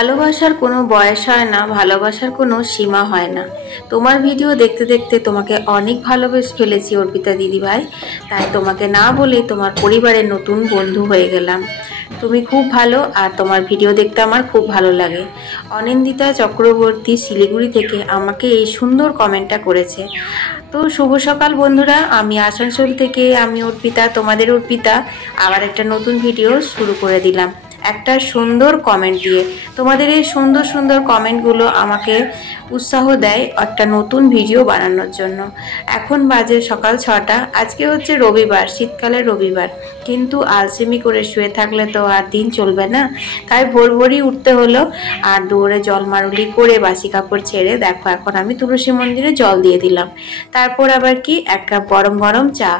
ভালোবাসার কোনো বয়স হয় না, ভালোবাসার কোনো সীমা হয় না। তোমার ভিডিও দেখতে দেখতে তোমাকে অনেক ভালোবেসে ফেলেছি অর্পিতা দিদিভাই, তাই তোমাকে না বলে তোমার পরিবারের নতুন বন্ধু হয়ে গেলাম। তুমি খুব ভালো আর তোমার ভিডিও দেখতে আমার খুব ভালো লাগে। অনিন্দিতা চক্রবর্তী শিলিগুড়ি থেকে আমাকে এই সুন্দর কমেন্টটা করেছে। তো শুভ সকাল বন্ধুরা, আমি আসানসোল থেকে, আমি অর্পিতা, তোমাদের অর্পিতা আবার একটা নতুন ভিডিও শুরু করে দিলাম একটা সুন্দর কমেন্ট দিয়ে। তোমাদের এই সুন্দর সুন্দর কমেন্টগুলো আমাকে উৎসাহ দেয় একটা নতুন ভিডিও বানানোর জন্য। এখন বাজে সকাল 6টা। আজকে হচ্ছে রবিবার, শীতকালের রবিবার, কিন্তু আলসেমি করে শুয়ে থাকলে তো আর দিন চলবে না, তাই ভোর ভোরই উঠতে হলো। আর দৌড়ে জল মারুলি করে বাসি কাপড় ছেড়ে দেখো এখন আমি তুলসী মন্দিরে জল দিয়ে দিলাম। তারপর আবার কি, এক কাপ গরম গরম চা।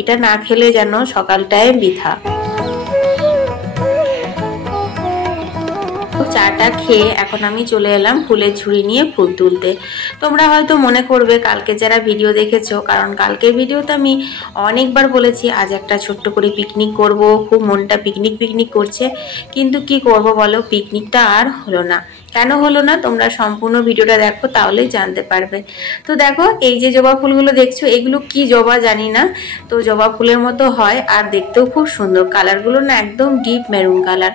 এটা না খেলে যেন সকালটায় বৃথা। চাটা খেয়ে এখন আমি চলে এলাম ফুলের ঝুড়ি নিয়ে ফুল তুলতে। তোমরা হয়তো মনে করবে কালকে যারা ভিডিও দেখেছো, কারণ কালকের ভিডিওতে আমি অনেকবার বলেছি আজ একটা ছোট্ট করে পিকনিক করব, খুব মনটা পিকনিক পিকনিক করছে, কিন্তু কি করব বলো, পিকনিকটা আর হলো না। কেন হলো না তোমরা সম্পূর্ণ ভিডিওটা দেখো, তাহলেই জানতে পারবে। তো দেখো এই যে জবা ফুলগুলো দেখছো, এগুলো কি জবা জানি না, তো জবা ফুলের মতো হয় আর দেখতেও খুব সুন্দর। কালারগুলো না একদম ডিপ মেরুন কালার।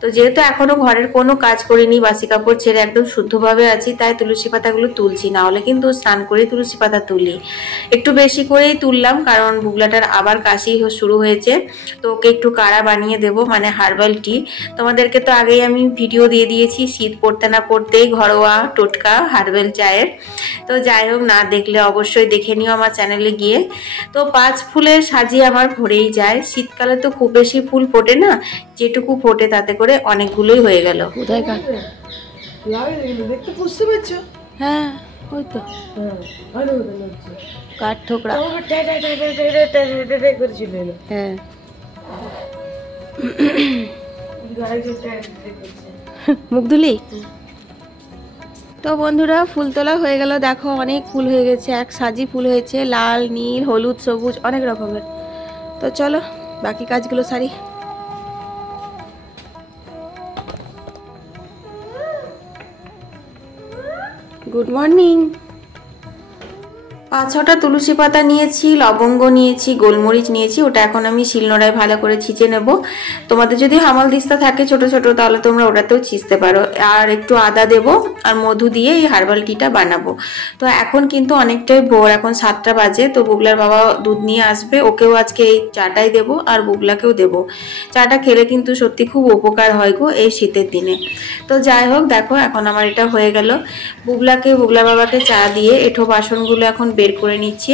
তো যেহেতু এখনো ঘরের কোনো কাজ করিনি, বাসি কাপড় ছেড়ে একদম শুদ্ধভাবে আছি, তাই তুলসী পাতাগুলো তুলছি, না হলে কিন্তু স্নান করে তুলসী পাতা তুলি। একটু বেশি করেই তুললাম কারণ বুগলাটার আবার কাশি শুরু হয়েছে, তো ওকে একটু কাড়া বানিয়ে দেব, মানে হার্বাল টি। তোমাদেরকে তো আগেই আমি ভিডিও দিয়ে দিয়েছি শীত পড়তে না পড়তেই ঘরোয়া টোটকা হার্বাল চায়ের। তো যাই হোক, না দেখলে অবশ্যই দেখে নিও আমার চ্যানেলে গিয়ে। তো 5 ফুলের সাজিয়ে আমার ভরেই যায়। শীতকালে তো খুব বেশি ফুল ফোটে না, যেটুকু ফোটে তাতে করে অনেকগুলোই হয়ে গেল। কোথায় দেখতে বুঝতে পারছো? হ্যাঁ ওই তো কাঠ ঠোকরা। হ্যাঁ মুখ ধুলি। তো বন্ধুরা ফুল তোলা হয়ে গেল, দেখো অনেক ফুল হয়ে গেছে, এক সাজি ফুল হয়েছে, লাল নীল হলুদ সবুজ অনেক রকমের। তো চলো বাকি কাজগুলো সারি। Good morning. 5-6টা তুলসী পাতা নিয়েছি, লবঙ্গ নিয়েছি, গোলমরিচ নিয়েছি, ওটা এখন আমি শিলনোড়ায় ভালো করে ছিঁচে নেব। তোমাদের যদি হামাল দিস্তা থাকে ছোট ছোট, তাহলে তোমরা ওটাতেও ছিঁচতে পারো। আর একটু আদা দেব আর মধু দিয়ে এই হার্বাল টিটা বানাবো। তো এখন কিন্তু অনেকটাই ভোর, এখন 7টা বাজে। তো বুগলার বাবা দুধ নিয়ে আসবে, ওকেও আজকে এই চাটাই দেবো আর বুগলাকেও দেবো। চাটা খেলে কিন্তু সত্যি খুব উপকার হয় গো এই শীতের দিনে। তো যাই হোক, দেখো এখন আমার এটা হয়ে গেল। বুগলার বাবাকে চা দিয়ে এঁঠো বাসনগুলো এখন বের করে নিচ্ছি।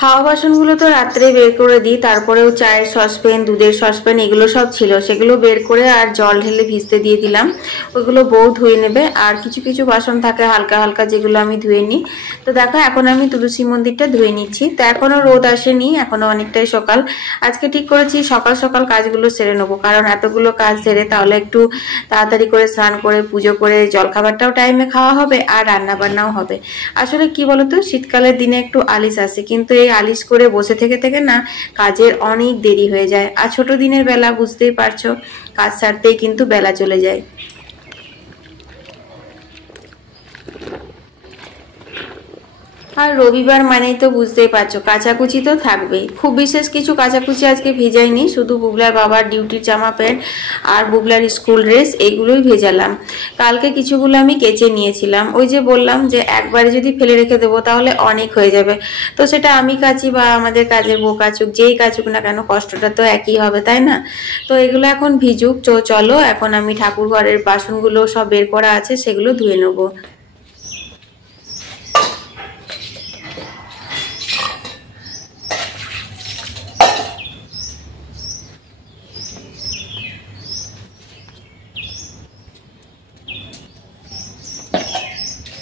খাওয়া বাসনগুলো তো রাত্রে বের করে দিই, তারপরেও চায়ের সসপ্যান, দুধের সসপ্যান এগুলো সব ছিল, সেগুলো বের করে আর জল ঢেলে ভিজতে দিয়ে দিলাম। ওইগুলো বউ ধুয়ে নেবে। আর কিছু কিছু বাসন থাকে হালকা হালকা, যেগুলো আমি ধুয়ে নিই। তো দেখো এখন আমি তুলসী মন্দিরটা ধুয়ে নিচ্ছি। তো এখনও রোদ আসেনি, এখনও অনেকটাই সকাল। আজকে ঠিক করেছি সকাল সকাল কাজগুলো সেরে নেবো, কারণ এতগুলো কাজ সেরে তাহলে একটু তাড়াতাড়ি করে স্নান করে পুজো করে জলখাবারটাও টাইমে খাওয়া হবে আর রান্না বান্নাও হবে। আসলে কি বলতো, শীতকালের দিনে একটু আলিস আসে, কিন্তু এই আলিশ করে বসে থেকে থেকে না কাজের অনেক দেরি হয়ে যায়। আর ছোট দিনের বেলা বুঝতেই পারছো, কাজ সারতেই কিন্তু বেলা চলে যায়। আর রবিবার মানেই তো বুঝতেই পারছো কাচাকুচি তো থাকবেই। খুব বিশেষ কিছু কাচাকুচি আজকে ভেজাইনি, শুধু বুগলার বাবার ডিউটির জামা প্যান্ট আর বুগলার স্কুল ড্রেস এইগুলোই ভেজালাম। কালকে কিছুগুলো আমি কেচে নিয়েছিলাম, ওই যে বললাম যে একবারে যদি ফেলে রেখে দেবো তাহলে অনেক হয়ে যাবে। তো সেটা আমি কাচি বা আমাদের কাজের বউ কাচুক, যেই কাচুক না কেন কষ্টটা তো একই হবে, তাই না? তো এগুলো এখন ভিজুক। তো চলো এখন আমি ঠাকুর ঘরের বাসনগুলো সব বের করা আছে, সেগুলো ধুয়ে নেবো।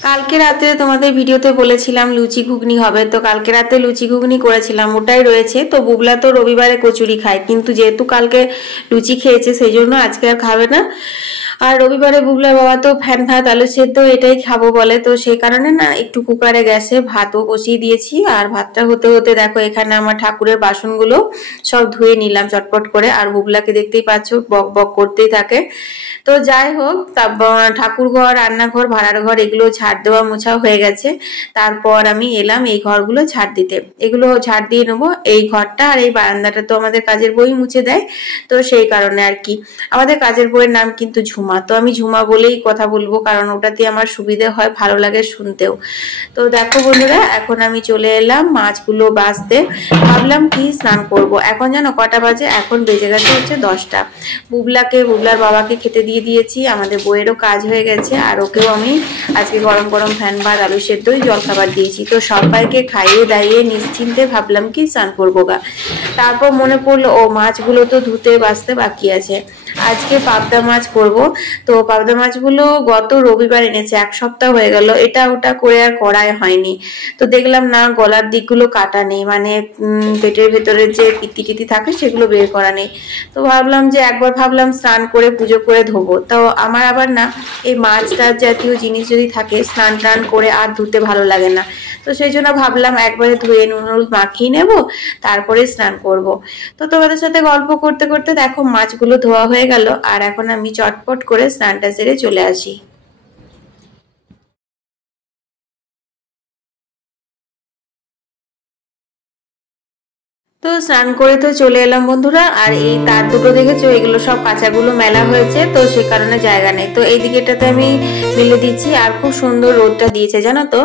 কালকে রাতে তোমাদের ভিডিওতে বলেছিলাম লুচি ঘুগনি হবে, তো কালকে রাতে লুচি ঘুগনি করেছিলাম, ওটাই রয়েছে। তো বুবলা তো রবিবারে কচুরি খায়, কিন্তু যেহেতু কালকে লুচি খেয়েছে সেই জন্য আজকে আর খাবে না। আর রবিবারে বুবলার বাবা তো ফ্যান ভাত আলু সেদ্ধ এটাই খাবো বলে, তো সেই কারণে না একটু কুকারে গ্যাসে ভাতও বসিয়ে দিয়েছি। আর ভাতটা হতে হতে দেখো এখানে আমার ঠাকুরের বাসনগুলো সব ধুয়ে নিলাম চটপট করে। আর বুবলাকে দেখতেই পাচ্ছ বক বক করতেই থাকে। তো যাই হোক, ঠাকুর ঘর, রান্নাঘর, ভাড়ার ঘর এগুলো ঝাড় দেওয়া মোছা হয়ে গেছে। তারপর আমি এলাম এই ঘরগুলো ঝাড় দিতে, এগুলো ঝাড় দিয়ে নেবো। এই ঘরটা আর এই বারান্দাটা তো আমাদের কাজের বই মুছে দেয়, তো সেই কারণে আর কি। আমাদের কাজের বইয়ের নাম কিন্তু ঝুমা, তো আমি ঝুমা বলেই কথা বলবো, কারণ ওটাতে আমার সুবিধে হয়, ভালো লাগে শুনতেও। তো দেখো বন্ধুরা, এখন আমি চলে এলাম মাছগুলো বাছতে। ভাবলাম কি স্নান করব। এখন জানো কটা বাজে? এখন বেজে গেছে হচ্ছে 10টা। বুবলার বাবাকে খেতে দিয়ে দিয়েছি, আমাদের বইয়েরও কাজ হয়ে গেছে। আর ওকেও আমি আজকে গরম গরম ফ্যান ভাত আলু সেদ্ধই জলখাবার দিয়েছি। তো সবাইকে খাইয়ে দাইয়ে নিশ্চিন্তে ভাবলাম কি স্নান করবো গা। তারপর মনে পড়লো ও মাছগুলো তো ধুতে বাছতে বাকি আছে। আজকে পাবদা মাছ করব। তো পাবদা মাছগুলো গত রবিবার এনেছে, 1 সপ্তাহ হয়ে গেল, এটা ওটা করে আর করাই হয়নি। তো দেখলাম না গলার দিকগুলো কাটা নেই, মানে পেটের ভেতরে যে পিত্তি টিতি থাকে সেগুলো বের করা নেই। তো ভাবলাম যে একবার ভাবলাম স্নান করে পুজো করে ধোবো। তো আমার আবার না এই মাছ টাছ জাতীয় জিনিস যদি থাকে স্নান টান করে আর ধুতে ভালো লাগে না। তো সেই জন্য ভাবলাম একবারে ধুয়ে নুন হলুদ মাখিয়ে নেব, তারপরে স্নান করব। তো তোমাদের সাথে গল্প করতে করতে দেখো মাছগুলো ধোয়া হয়ে গেল। আর এখন আমি চটপট করে স্নানটা সেরে চলে আসি। তো স্নান করে তো চলে এলাম বন্ধুরা। আর এই তার দুটো দেখেছো, এগুলো সব কাঁচাগুলো মেলা হয়েছে, তো সে কারণে জায়গা নেই। তো এই দিকেটাতে আমি মেলে দিচ্ছি। আর খুব সুন্দর রোদটা দিয়েছে জানো তো।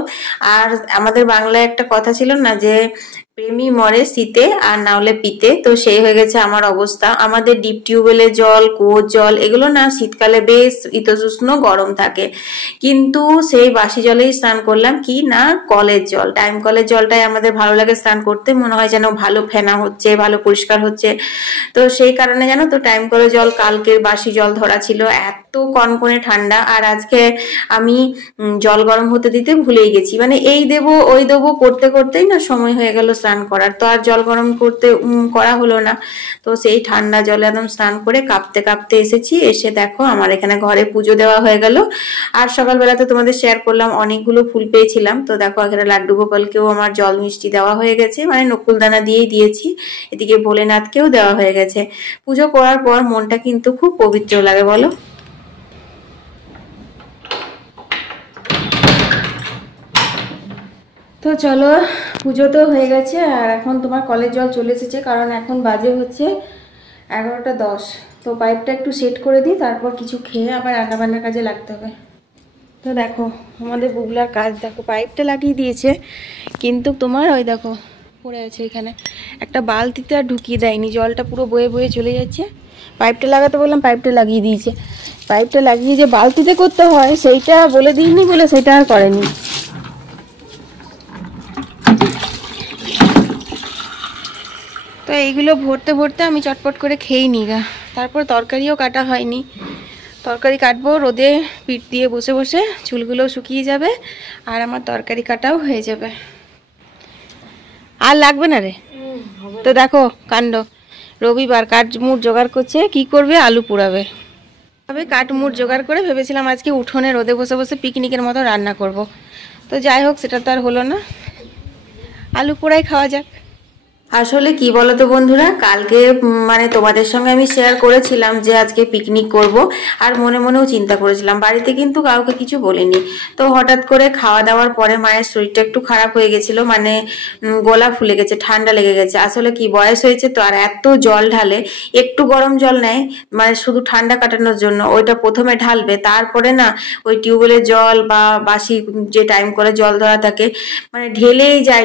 আর আমাদের বাংলায় একটা কথা ছিল না যে প্রেমী মরে শীতে আর না হলে পিতে, তো সেই হয়ে গেছে আমার অবস্থা। আমাদের ডিপ টিউবওয়েলের জল, কুয়োর জল এগুলো না শীতকালে বেশ ইতোষ্ণ গরম থাকে, কিন্তু সেই বাসি জলেই স্নান করলাম কি না কলের জল, টাইম কলের জলটাই আমাদের ভালো লাগে স্নান করতে, মনে হয় যেন ভালো ফেনা হচ্ছে, ভালো পরিষ্কার হচ্ছে। তো সেই কারণে জানো তো টাইম কলের জল কালকের বাসি জল ধরা ছিল, এত কনকনে ঠান্ডা। আর আজকে আমি জল গরম হতে দিতে ভুলেই গেছি, মানে এই দেবো ওই দেবো করতে করতেই না সময় হয়ে গেল স্নান করার। তো আর জল গরম করতে করা হলো না। তো সেই ঠান্ডা জলে একদম স্নান করে কাঁপতে কাঁপতে এসেছি। এসে দেখো আমার এখানে ঘরে পুজো দেওয়া হয়ে গেল। আর সকালবেলাতে তোমাদের শেয়ার করলাম অনেকগুলো ফুল পেয়েছিলাম। তো দেখো এখানে লাড্ডু গোপালকেও আমার জল মিষ্টি দেওয়া হয়ে গেছে, মানে নকুলদানা দিয়েই দিয়েছি। এদিকে ভোলেনাথকেও দেওয়া হয়ে গেছে। পুজো করার পর মনটা কিন্তু খুব পবিত্র লাগে বলো। তো চলো, পুজো তো হয়ে গেছে। আর এখন তোমার কলের জল চলে এসেছে, কারণ এখন বাজে হচ্ছে 11টা 10। তো পাইপটা একটু সেট করে দিই, তারপর কিছু খেয়ে আবার রান্নাবান্নার কাজে লাগতে হবে। তো দেখো আমাদের বুবলার কাজ দেখো, পাইপটা লাগিয়ে দিয়েছে, কিন্তু তোমার ওই দেখো পড়ে আছে এখানে একটা বালতিতে, আর ঢুকিয়ে দেয়নি, জলটা পুরো বয়ে বয়ে চলে যাচ্ছে। পাইপটা লাগাতে বললাম, পাইপটা লাগিয়ে দিয়েছে। পাইপটা লাগিয়ে যে বালতিতে করতে হয় সেইটা বলে দিইনি বলে সেটা আর করেনি। তো এইগুলো ভরতে ভরতে আমি চটপট করে খেয়ে নিই গা। তারপর তরকারিও কাটা হয়নি, তরকারি কাটবো রোদে পিঠ দিয়ে বসে বসে, চুলগুলোও শুকিয়ে যাবে আর আমার তরকারি কাটাও হয়ে যাবে। আর লাগবে না রে। তো দেখো কাণ্ড, রবিবার কাঠমুট জোগাড় করছে, কি করবে? আলু পোড়াবে। তবে কাঠমুট জোগাড় করে ভেবেছিলাম আজকে উঠোনে রোদে বসে বসে পিকনিকের মতো রান্না করব। তো যাই হোক সেটা তো আর হলো না, আলু পোড়াই খাওয়া যাক। আসলে কি বলতো বন্ধুরা, কালকে মানে তোমাদের সঙ্গে আমি শেয়ার করেছিলাম যে আজকে পিকনিক করব, আর মনে মনেও চিন্তা করেছিলাম, বাড়িতে কিন্তু কাউকে কিছু বলিনি। তো হঠাৎ করে খাওয়া দাওয়ার পরে মায়ের শরীরটা একটু খারাপ হয়ে গেছিল, মানে গলা ফুলে গেছে, ঠান্ডা লেগে গেছে। আসলে কি বয়স হয়েছে তো, আর এত জল ঢালে, একটু গরম জল নেয় মানে শুধু ঠান্ডা কাটানোর জন্য, ওইটা প্রথমে ঢালবে, তারপরে না ওই টিউবওয়েলের জল বা বাসি যে টাইম করে জল ধরা থাকে, মানে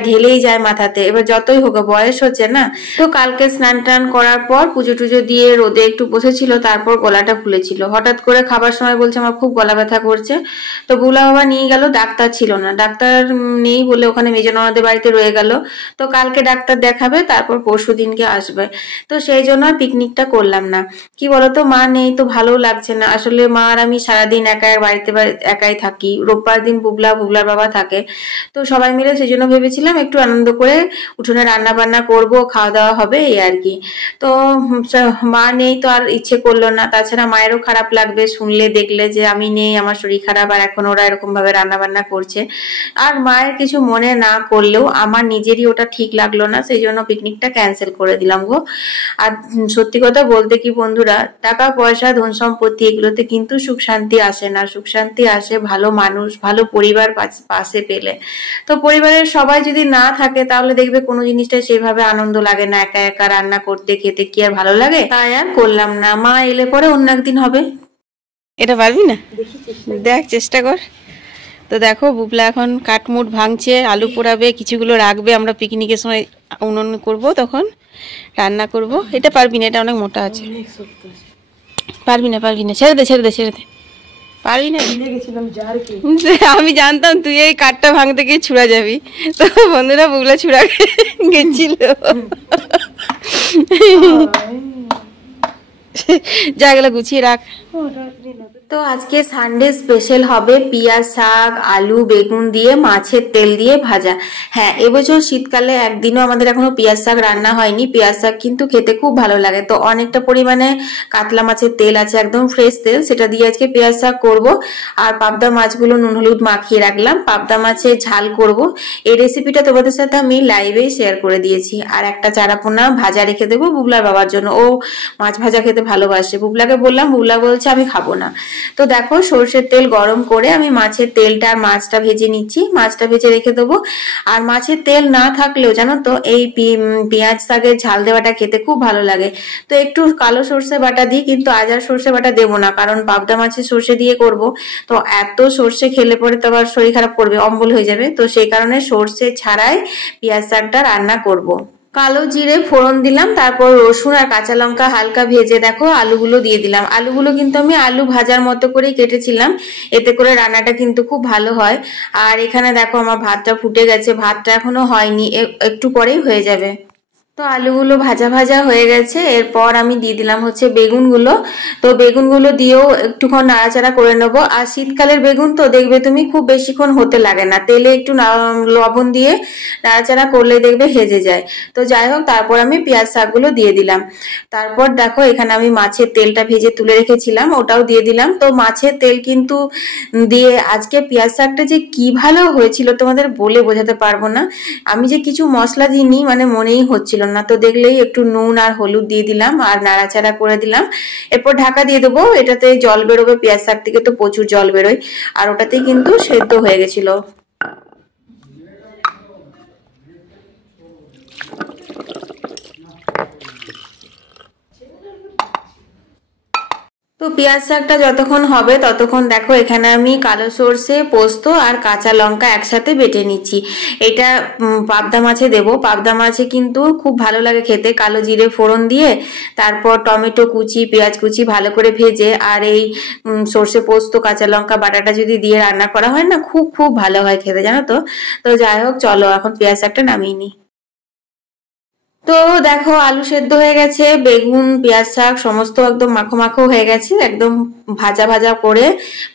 ঢেলেই যায় মাথাতে। এবার যতই হোক বয়স হচ্ছে না। তো কালকে স্নান টান করার পর পুজো টুজো দিয়ে রোদে একটু বসেছিল, তারপর গলাটা ফুলেছিল। হঠাৎ করে খাবার সময় বলছে আমার খুব গলা ব্যথা করছে। তো বুলা বাবা নিয়ে গেল, ডাক্তার ছিল না, ডাক্তার নেই বলে ওখানে মেজো ননদের বাড়িতে রয়ে গেল। তো কালকে ডাক্তার দেখাবে, তারপর পরশু দিনকে আসবে। তো সেই জন্য আর পিকনিকটা করলাম না। কি বলতো, মা নেই তো ভালো লাগছে না। আসলে মা আর আমি সারাদিন একা বাড়িতে একাই থাকি। রোববার দিন বুবলার বাবা থাকে। তো সবাই মিলে সেই জন্য ভেবেছিলাম একটু আনন্দ করে উঠোনে রান্না বান্না করব, খাওয়া দাওয়া হবে এই আর কি। তো মা নেই তো আর ইচ্ছে করলো না। তাছাড়া মায়েরও খারাপ লাগবে শুনলে দেখলে যে আমি নেই, আমার শরীর খারাপ, আর এখন ওরা এরকম ভাবে রান্না বান্না করছে। আর মায়ের কিছু মনে না করলেও আমার নিজেরই ওটা ঠিক লাগলো না, সেই জন্য পিকনিকটা ক্যান্সেল করে দিলাম গো। আর সত্যি কথা বলতে কি বন্ধুরা, টাকা পয়সা ধন সম্পত্তি এগুলোতে কিন্তু সুখ শান্তি আসে না। সুখ শান্তি আসে ভালো মানুষ, ভালো পরিবার পাশে পেলে। তো পরিবারের সবাই যদি না থাকে তাহলে দেখবে কোনো জিনিসটা সেভাবে আনন্দ লাগে না। একা একা রান্না করতে খেতে কি আর ভালো লাগে? তাই আর করলাম না। মা এলে পরে অন্য একদিন হবে। এটা পারবি না? দেখ চেষ্টা কর। তো দেখো বুবলা এখন কাঠমুট ভাঙছে, আলু পোড়াবে, কিছুগুলো রাখবে, আমরা পিকনিকের সময় উনুন করব, তখন রান্না করব। এটা পারবি না, এটা অনেক মোটা আছে। পারবি না ছেড়ে দে পারবি না। আমি জানতাম তুই এই কাঠটা ভাঙতে গিয়ে ছুড়া যাবি। তো বন্ধুরা বুবলা ছুড়া গেছিল। জায়গাটা গুছিয়ে রাখ। তো আজকে সানডে স্পেশাল হবে পিয়াজ শাক, আলু বেগুন দিয়ে মাছের তেল দিয়ে ভাজা। হ্যাঁ, এবছর শীতকালে একদিনও আমাদের এখনো পেঁয়াজ শাক রান্না হয়নি। পেঁয়াজ শাক কিন্তু খেতে খুব ভালো লাগে। তো অনেকটা পরিমাণে কাতলা মাছের তেল আছে, একদম ফ্রেশ তেল, সেটা দিয়ে আজকে পেঁয়াজ শাক করব। আর পাবদা মাছগুলো নুন হলুদ মাখিয়ে রাখলাম, পাবদা মাছের ঝাল করব। এই রেসিপিটা তোমাদের সাথে আমি লাইভেই শেয়ার করে দিয়েছি। আর একটা চারাপোনা ভাজা রেখে দেবো বুবলার বাবার জন্য, ও মাছ ভাজা খেতে ভালোবাসে। বুবলাকে বললাম, বুবলা বলছে আমি খাবো না। তো দেখো সর্ষের তেল গরম করে আমি মাছের তেলটা আর মাছটা ভেজে নিচ্ছি। মাছটা ভেজে রেখে দেবো। আর মাছের তেল না থাকলেও জানো তো এই পেঁয়াজ শাকের ঝাল দেওয়াটা খেতে খুব ভালো লাগে। তো একটু কালো সর্ষে বাটা দিই, কিন্তু আজ আর সর্ষে বাটা দেবো না, কারণ পাবদা মাছের সর্ষে দিয়ে করব। তো এত সর্ষে খেলে পরে তো আবার শরীর খারাপ করবে, অম্বল হয়ে যাবে। তো সেই কারণে সর্ষে ছাড়াই পেঁয়াজ শাকটা রান্না করব। কালো জিরে ফোড়ন দিলাম, তারপর রসুন আর কাঁচা লঙ্কা হালকা ভেজে দেখো আলুগুলো দিয়ে দিলাম। আলুগুলো কিন্তু আমি আলু ভাজার মতো করে কেটেছিলাম, এতে করে রান্নাটা কিন্তু খুব ভালো হয়। আর এখানে দেখো আমার ভাতটা ফুটে গেছে, ভাতটা এখনো হয়নি, একটু পরেই হয়ে যাবে। তো আলুগুলো ভাজা ভাজা হয়ে গেছে। এরপর আমি দিয়ে দিলাম হচ্ছে বেগুনগুলো। তো বেগুনগুলো দিয়েও একটুক্ষণ নাড়াচাড়া করে নেবো। আর শীতকালের বেগুন তো দেখবে তুমি খুব বেশিক্ষণ হতে লাগে না, তেলে একটু লবণ দিয়ে নাড়াচাড়া করলে দেখবে হেজে যায়। তো যাই হোক, তারপর আমি পেঁয়াজ শাকগুলো দিয়ে দিলাম। তারপর দেখো এখানে আমি মাছের তেলটা ভেজে তুলে রেখেছিলাম, ওটাও দিয়ে দিলাম। তো মাছের তেল কিন্তু দিয়ে আজকে পেঁয়াজ শাকটা যে কি ভালো হয়েছিল তোমাদের বলে বোঝাতে পারবো না। আমি যে কিছু মশলা দিইনি মানে মনেই হচ্ছিল না। তো দেখলেই একটু নুন আর হলুদ দিয়ে দিলাম আর নাড়াচাড়া করে দিলাম। এরপর ঢাকা দিয়ে দেবো। এটাতে জল বেরোবে, পেঁয়াজ শাক থেকে তো প্রচুর জল বেরোয়। আর ওটাতেই কিন্তু সেদ্ধ হয়ে গেছিল। তো পেঁয়াজ শাকটা যতক্ষণ হবে ততক্ষণ দেখো এখানে আমি কালো সর্ষে, পোস্ত আর কাঁচা লঙ্কা একসাথে বেটে নিচ্ছি। এটা পাবদা মাছে দেবো। পাবদা মাছে কিন্তু খুব ভালো লাগে খেতে, কালো জিরে ফোড়ন দিয়ে তারপর টমেটো কুচি, পেঁয়াজ কুচি ভালো করে ভেজে আর এই সর্ষে পোস্ত কাঁচা লঙ্কা বাটাটা যদি দিয়ে রান্না করা হয় না, খুব খুব ভালো হয় খেতে, জানো তো। তো যাই হোক, চলো এখন পেঁয়াজ শাকটা নামিয়ে নিই। তো দেখো আলু সেদ্ধ হয়ে গেছে, বেগুন পেঁয়াজ শাক সমস্ত একদম মাখো মাখো হয়ে গেছে, একদম ভাজা ভাজা করে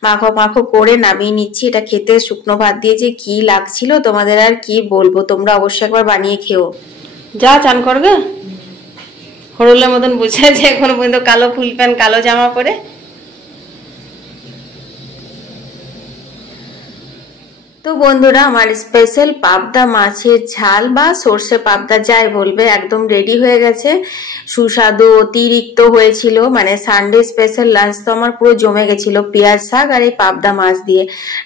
মাখো মাখো করে নামিয়ে নিচ্ছি। এটা খেতে শুকনো ভাত দিয়ে যে কি লাগছিল তোমাদের আর কি বলবো, তোমরা অবশ্যই একবার বানিয়ে খেও। যা চান করবে হরলের মতন বুঝে আছে এখনো পর্যন্ত, কালো ফুল প্যান্ট কালো জামা পরে। তো বন্ধুরা আমার স্পেশাল পাবদা মাছের ঝাল বা সর্ষে পাবদা যাই বলবে একদম রেডি হয়ে গেছে। সুস্বাদু অতিরিক্ত হয়েছিল, মানে সানডে স্পেশাল লাঞ্চ তো আমার পুরো জমে গেছিল পেঁয়াজ শাক আর এই পাবদা মাছ দিয়ে।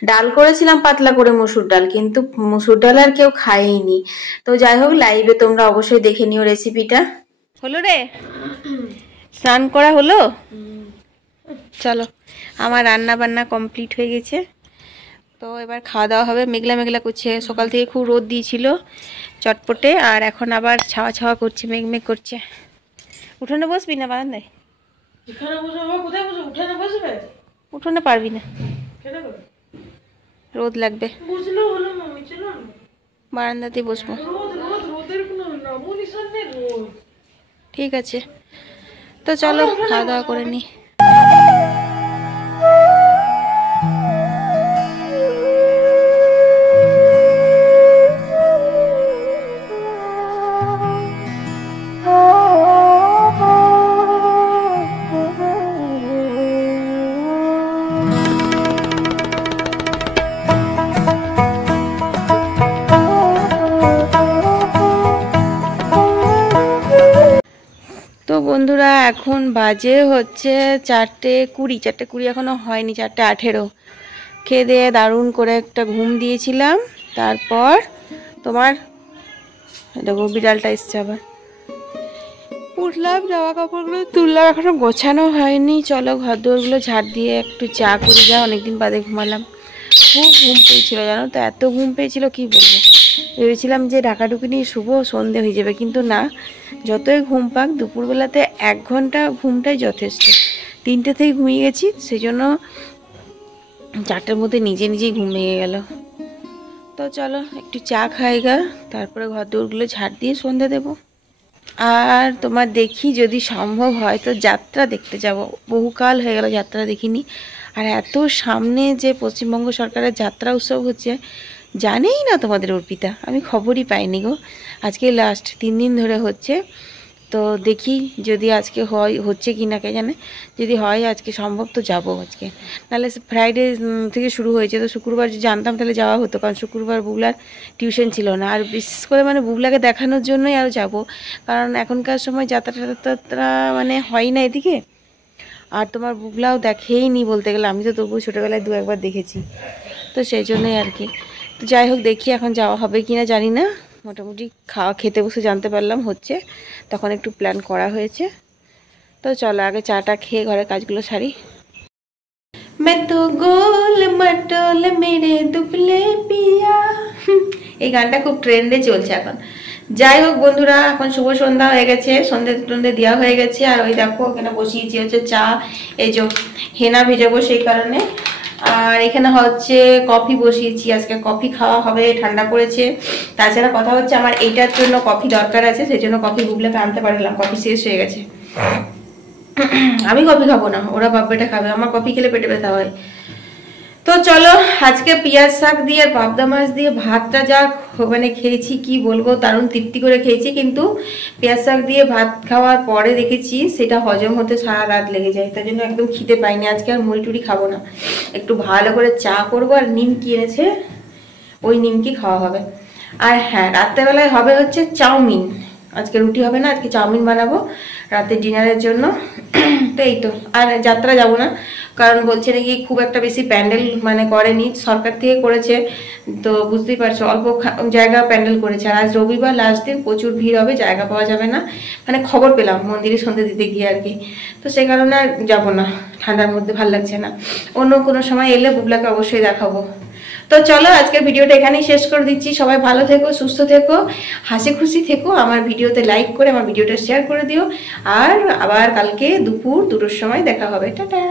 ডাল করেছিলাম পাতলা করে মুসুর ডাল, কিন্তু মুসুর ডাল আর কেউ খায়নি। তো যাই হোক, লাইভে তোমরা অবশ্যই দেখে নিও রেসিপিটা। হলো রে, স্নান করা হলো? চলো, আমার রান্না বান্না কমপ্লিট হয়ে গেছে। তো এবার খাওয়া দাওয়া হবে। মেঘলা মেঘলা করছে, সকাল থেকে খুব রোদ দিয়েছিল চটপটে, আর এখন আবার ছাওয়া ছাওয়া করছে, মেঘ মেঘ করছে। উঠোনে বসবি না বারান্দায়? উঠোনে পারবি না, রোদ লাগবে। বারান্দাতেই বসবো। ঠিক আছে, তো চলো খাওয়া দাওয়া করে নি। তো বন্ধুরা এখন বাজে হচ্ছে 4:20, 4:20 এখনো হয়নি, 4:18। খেয়ে দিয়ে দারুণ করে একটা ঘুম দিয়েছিলাম। তারপর তোমার দেখো বিড়ালটা এসছে আবার। উঠলাম, জামা কাপড়গুলো তুললাম, এখনো গোছানো হয়নি। চলো ঘর দুয়ারগুলো ঝাড় দিয়ে একটু চা করি, যা অনেকদিন বাদে ঘুমালাম। খুব ঘুম পেয়েছিল জানো তো, এত ঘুম পেয়েছিল কি বলবো। ভেবেছিলাম যে ঢাকাঢুকি নিয়ে শুভ সন্ধে হয়ে যাবে, কিন্তু না, যতই ঘুম পাক দুপুরবেলাতে 1 ঘন্টা ঘুমটাই যথেষ্ট। 3টে থেকে ঘুমিয়ে গেছি, সেই জন্য 4টের মধ্যে নিজে নিজেই ঘুম ভেঙে গেল। তো চলো একটু চা খাই গা, তারপরে ঘর দৌড়গুলো ঝাড় দিয়ে সন্ধে দেবো। আর তোমার দেখি যদি সম্ভব হয় তো যাত্রা দেখতে যাব। বহুকাল হয়ে গেল যাত্রা দেখিনি। আর এত সামনে যে পশ্চিমবঙ্গ সরকারের যাত্রা উৎসব হচ্ছে, জানেই না তোমাদের অর্পিতা, আমি খবরই পাইনি গো। আজকে লাস্ট 3 দিন ধরে হচ্ছে। তো দেখি যদি আজকে হচ্ছে কি না কে জানে। যদি হয় আজকে সম্ভব তো যাবো আজকে, নাহলে ফ্রাইডে থেকে শুরু হয়েছে, তো শুক্রবার যদি জানতাম তাহলে যাওয়া হতো, কারণ শুক্রবার বুবলার টিউশন ছিল না। আর বিশেষ করে মানে বুবলাকে দেখানোর জন্যই আরও যাবো, কারণ এখনকার সময় যাত্রা মানে হয় না এদিকে। আর তোমার বুবলাও দেখেই নি বলতে গেলে, আমি তো তবু ছোটোবেলায় 2-1 দেখেছি, তো সেই জন্যই আর কি। তো যাই হোক, দেখি এখন যাওয়া হবে কি না জানি না। মোটামুটি খেতে বসে জানতে পারলাম হচ্ছে, তখন একটু প্ল্যান করা হয়েছে। তো চলো আগে চাটা খেয়ে ঘরের কাজগুলো সারি। मैं तो गोल मटोल मेरे दुबले पिया, এই গানটা খুব ট্রেন্ডে চলছে এখন। যাই হোক বন্ধুরা, এখন শুভ সন্ধ্যা হয়ে গেছে, সন্ধ্যে টন্ধে দেওয়া হয়ে গেছে। আর ওই দেখো এখানে বসিয়েছি হচ্ছে চা, এই যে হেনা ভেজাবো সেই কারণে। আর এখানে হচ্ছে কফি বসিয়েছি, আজকে কফি খাওয়া হবে, ঠান্ডা পড়েছে। তাছাড়া কথা হচ্ছে আমার এইটার জন্য কফি দরকার আছে, সেই জন্য কফি বুবলাকে আনতে পারলাম, কফি শেষ হয়ে গেছে। আমি কফি খাবো না, ওরা বাপ্পাটা খাবে, আমার কফি খেলে পেটে ব্যথা হয়। তো চলো আজকে পেঁয়াজ শাক দিয়ে আর পাবদা মাছ দিয়ে ভাতটা যা মানে খেয়েছি কি বলবো, দারুণ তৃপ্তি করে খেয়েছি। কিন্তু পেঁয়াজ শাক দিয়ে ভাত খাওয়ার পরে দেখেছি সেটা হজম হতে সারা রাত লেগে যায়, তাই জন্য একদম খিদে পাইনি। আজকে আর মুড়ি টুড়ি খাবো না, একটু ভালো করে চা করবো, আর নিমকি এনেছে ওই নিমকি খাওয়া হবে। আর হ্যাঁ, রাত্রেবেলায় হবে হচ্ছে চাউমিন। আজকে রুটি হবে না, আজকে চাউমিন বানাবো রাতের ডিনারের জন্য। তো এই তো, আর যাত্রা যাব না, কারণ বলছে নাকি খুব একটা বেশি প্যান্ডেল মানে করেনি, সরকার থেকে করেছে, তো বুঝতেই পারছো অল্প জায়গা প্যান্ডেল করেছে। আর আজ রবিবার লাস্ট দিন, প্রচুর ভিড় হবে, জায়গা পাওয়া যাবে না, মানে খবর পেলাম মন্দিরে সন্ধ্যে দিতে গিয়ে আর কি। তো সেই কারণে আর যাবো না, ঠান্ডার মধ্যে ভাল লাগছে না। অন্য কোনো সময় এলে বুবলাকে অবশ্যই দেখাবো। তো চলো আজকের ভিডিওটা এখানেই শেষ করে দিচ্ছি। সবাই ভালো থেকো, সুস্থ থেকো, হাসি খুশি থেকো। আমার ভিডিওতে লাইক করে আমার ভিডিওটা শেয়ার করে দিও। আর আবার কালকে দুপুর 2টোর সময় দেখা হবে। টাটা।